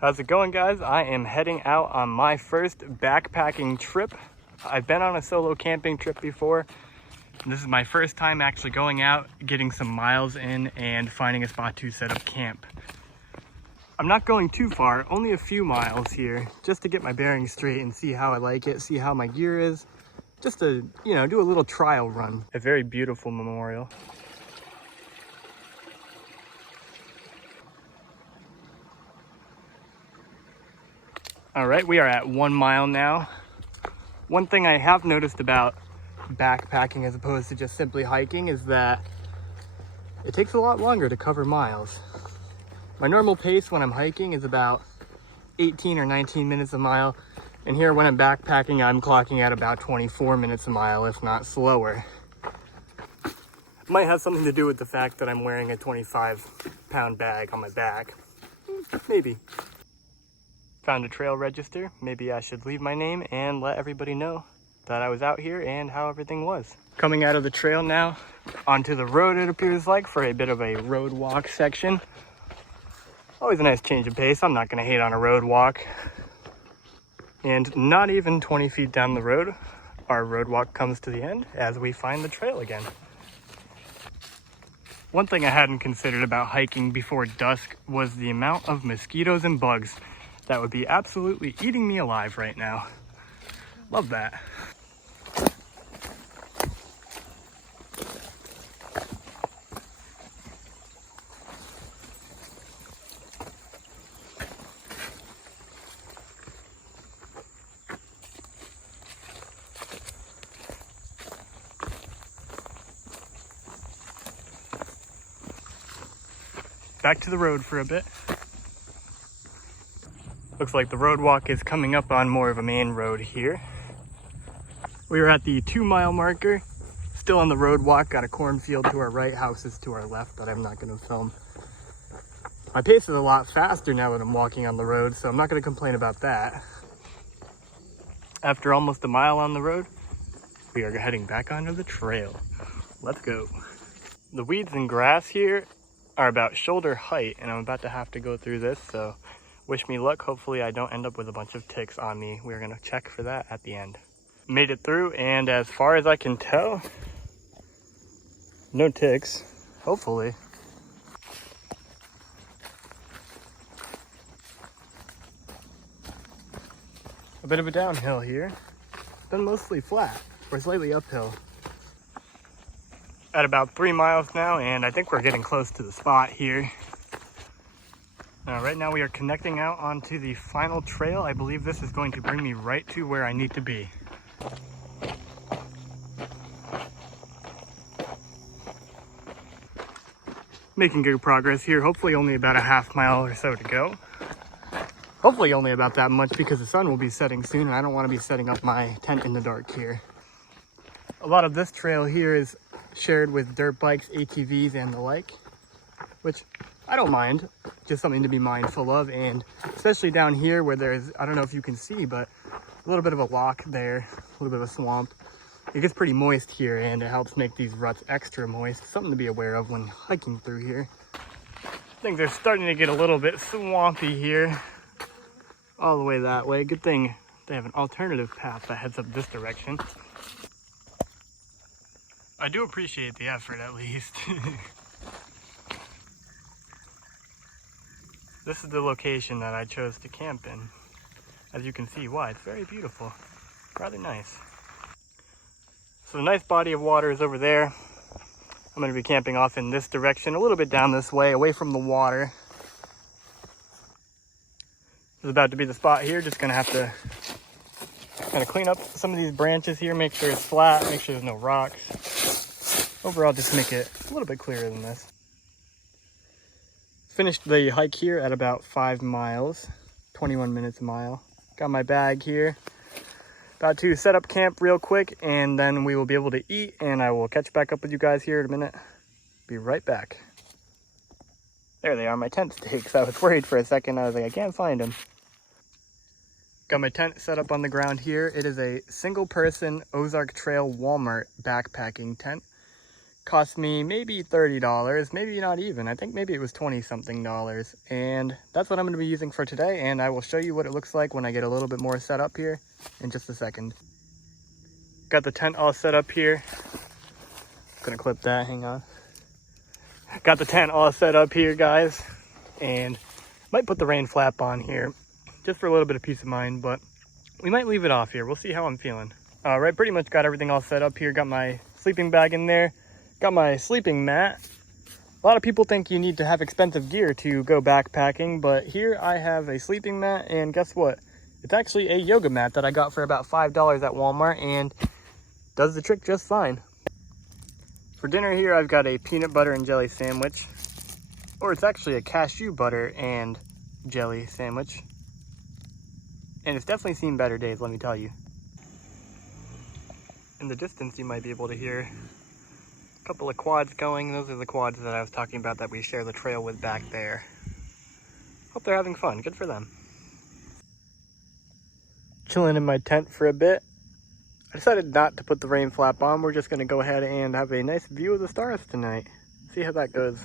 How's it going, guys? I am heading out on my first backpacking trip. I've been on a solo camping trip before. This is my first time actually going out, getting some miles in, and finding a spot to set up camp. I'm not going too far, only a few miles here, just to get my bearings straight and see how I like it, see how my gear is, just to, do a little trial run. A very beautiful memorial. All right, we are at 1 mile now. One thing I have noticed about backpacking as opposed to just simply hiking is that it takes a lot longer to cover miles. My normal pace when I'm hiking is about 18 or 19 minutes a mile. And here when I'm backpacking, I'm clocking at about 24 minutes a mile, if not slower. It might have something to do with the fact that I'm wearing a 25-pound bag on my back. Maybe. Found a trail register. Maybe I should leave my name and let everybody know that I was out here and how everything was. Coming out of the trail now onto the road, it appears like, for a bit of a road walk section. Always a nice change of pace. I'm not going to hate on a road walk. And not even 20 feet down the road, our road walk comes to the end as we find the trail again. One thing I hadn't considered about hiking before dusk was the amount of mosquitoes and bugs that would be absolutely eating me alive right now. Love that. Back to the road for a bit. Looks like the road walk is coming up on more of a main road here. We are at the 2 mile marker, still on the road walk, got a cornfield to our right, houses to our left that I'm not going to film. My pace is a lot faster now that I'm walking on the road, so I'm not going to complain about that. After almost a mile on the road, we are heading back onto the trail. Let's go. The weeds and grass here are about shoulder height, and I'm about to have to go through this, so wish me luck. Hopefully I don't end up with a bunch of ticks on me. We're gonna check for that at the end. Made it through, and as far as I can tell, no ticks, hopefully. A bit of a downhill here, been mostly flat or slightly uphill. At about 3 miles now, and I think we're getting close to the spot here. Right now we are connecting out onto the final trail. I believe this is going to bring me right to where I need to be. Making good progress here. Hopefully only about a half mile or so to go. Hopefully only about that much because the sun will be setting soon and I don't want to be setting up my tent in the dark here. A lot of this trail here is shared with dirt bikes, ATVs, and the like, which I don't mind. Just something to be mindful of, and especially down here where there's, I don't know if you can see, but a little bit of a lock there, a little bit of a swamp. It gets pretty moist here, and it helps make these ruts extra moist. Something to be aware of when hiking through here. Things are starting to get a little bit swampy here, all the way that way. Good thing they have an alternative path that heads up this direction. I do appreciate the effort, at least. This is the location that I chose to camp in. As you can see, wow, it's very beautiful. Rather nice. So a nice body of water is over there. I'm going to be camping off in this direction, a little bit down this way, away from the water. This is about to be the spot here. Just going to have to kind of clean up some of these branches here, make sure it's flat, make sure there's no rocks. Overall, just make it a little bit clearer than this. Finished the hike here at about 5 miles, 21 minutes a mile. Got my bag here. About to set up camp real quick, and then we will be able to eat, and I will catch back up with you guys here in a minute. Be right back. There they are, my tent stakes. I was worried for a second. I was like, I can't find them. Got my tent set up on the ground here. It is a single person Ozark Trail Walmart backpacking tent. Cost me maybe $30, maybe not even. I think maybe it was 20 something dollars. And that's what I'm gonna be using for today. And I will show you what it looks like when I get a little bit more set up here in just a second. Got the tent all set up here. Gonna clip that, hang on. Got the tent all set up here, guys. And might put the rain flap on here just for a little bit of peace of mind, but we might leave it off here. We'll see how I'm feeling. All right, pretty much got everything all set up here. Got my sleeping bag in there. Got my sleeping mat. A lot of people think you need to have expensive gear to go backpacking, but here I have a sleeping mat, and guess what? It's actually a yoga mat that I got for about $5 at Walmart, and does the trick just fine. For dinner here, I've got a peanut butter and jelly sandwich, or it's actually a cashew butter and jelly sandwich. And it's definitely seen better days, let me tell you. In the distance, you might be able to hear a couple of quads going. Those are the quads that I was talking about that we share the trail with back there. Hope they're having fun. Good for them. Chilling in my tent for a bit. I decided not to put the rain flap on. We're just going to go ahead and have a nice view of the stars tonight. See how that goes.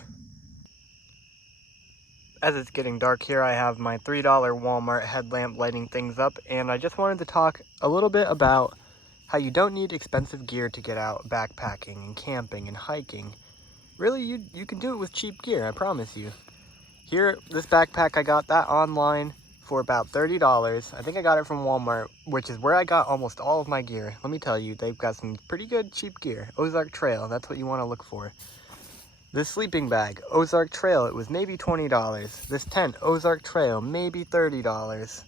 As it's getting dark here, I have my $3 Walmart headlamp lighting things up, and I just wanted to talk a little bit about how you don't need expensive gear to get out backpacking and camping and hiking. Really, you can do it with cheap gear, I promise you. Here, this backpack, I got that online for about $30. I think I got it from Walmart, which is where I got almost all of my gear. Let me tell you, they've got some pretty good cheap gear. Ozark Trail, that's what you want to look for. This sleeping bag, Ozark Trail, it was maybe $20. This tent, Ozark Trail, maybe $30.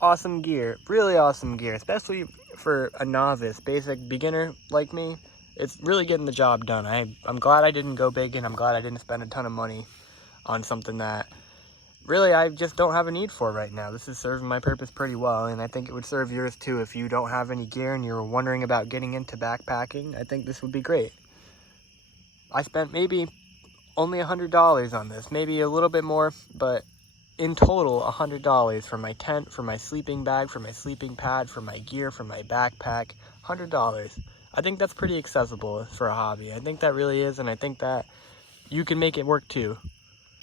Awesome gear, really awesome gear, especially for a novice, basic beginner like me. It's really getting the job done. I'm glad I didn't go big, and I'm glad I didn't spend a ton of money on something that really I just don't have a need for right now. This is serving my purpose pretty well, and I think it would serve yours too. If you don't have any gear and you're wondering about getting into backpacking, I think this would be great. I spent maybe only $100 on this, maybe a little bit more, but in total, $100 for my tent, for my sleeping bag, for my sleeping pad, for my gear, for my backpack. $100. I think that's pretty accessible for a hobby. I think that really is, and I think that you can make it work too.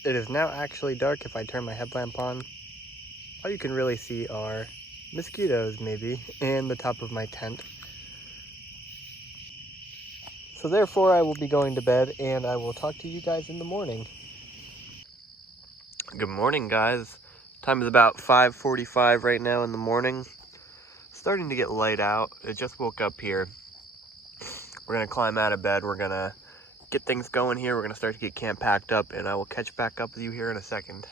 It is now actually dark. If I turn my headlamp on, all you can really see are mosquitoes maybe in the top of my tent. So therefore, I will be going to bed, and I will talk to you guys in the morning. Good morning, guys. Time is about 5:45 right now in the morning. Starting to get light out. It just woke up here. We're gonna climb out of bed. We're gonna get things going here. We're gonna start to get camp packed up, and I will catch back up with you here in a second.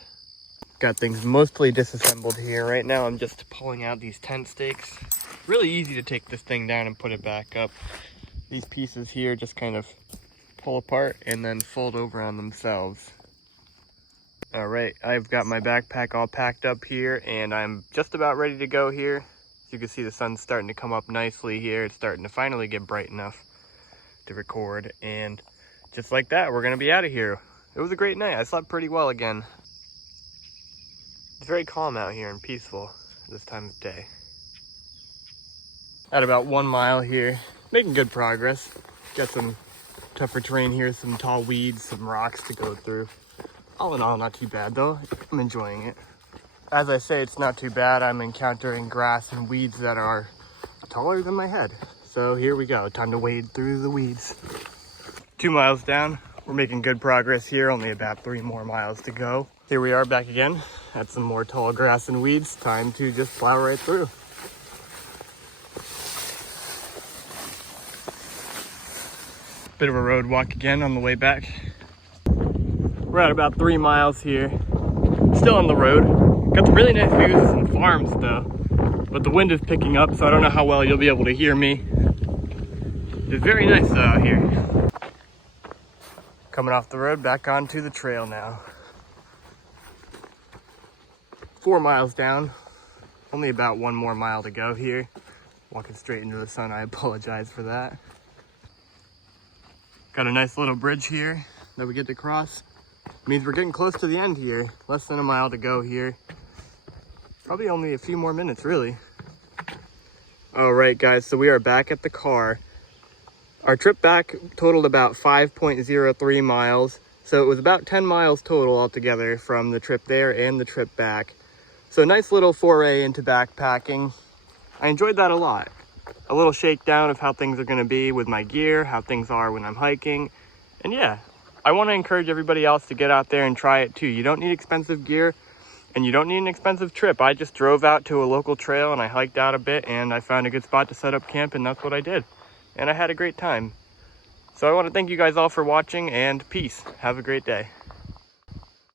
Got things mostly disassembled here. Right now I'm just pulling out these tent stakes. Really easy to take this thing down and put it back up. These pieces here just kind of pull apart and then fold over on themselves. All right, I've got my backpack all packed up here, and I'm just about ready to go here. As you can see, the sun's starting to come up nicely here. It's starting to finally get bright enough to record, and just like that, we're gonna be out of here. It was a great night. I slept pretty well again. It's very calm out here and peaceful this time of day. At about 1 mile here, making good progress. Got some tougher terrain here, some tall weeds, some rocks to go through. All in all, not too bad though. I'm enjoying it. As I say, it's not too bad. I'm encountering grass and weeds that are taller than my head. So here we go, time to wade through the weeds. 2 miles down, we're making good progress here, only about 3 more miles to go. Here we are back again at some more tall grass and weeds. Time to just plow right through. Bit of a road walk again on the way back. We're at about 3 miles here. Still on the road. Got some really nice views of some farms though. But the wind is picking up, so I don't know how well you'll be able to hear me. It's very nice though out here. Coming off the road, back onto the trail now. 4 miles down. Only about 1 more mile to go here. Walking straight into the sun, I apologize for that. Got a nice little bridge here that we get to cross. Means we're getting close to the end here. Less than a mile to go here. Probably only a few more minutes, really. All right, guys, so we are back at the car. Our trip back totaled about 5.03 miles. So it was about 10 miles total altogether from the trip there and the trip back. So a nice little foray into backpacking. I enjoyed that a lot. A little shakedown of how things are gonna be with my gear, how things are when I'm hiking. And yeah, I wanna encourage everybody else to get out there and try it too. You don't need expensive gear and you don't need an expensive trip. I just drove out to a local trail and I hiked out a bit and I found a good spot to set up camp, and that's what I did. And I had a great time. So I wanna thank you guys all for watching, and peace. Have a great day.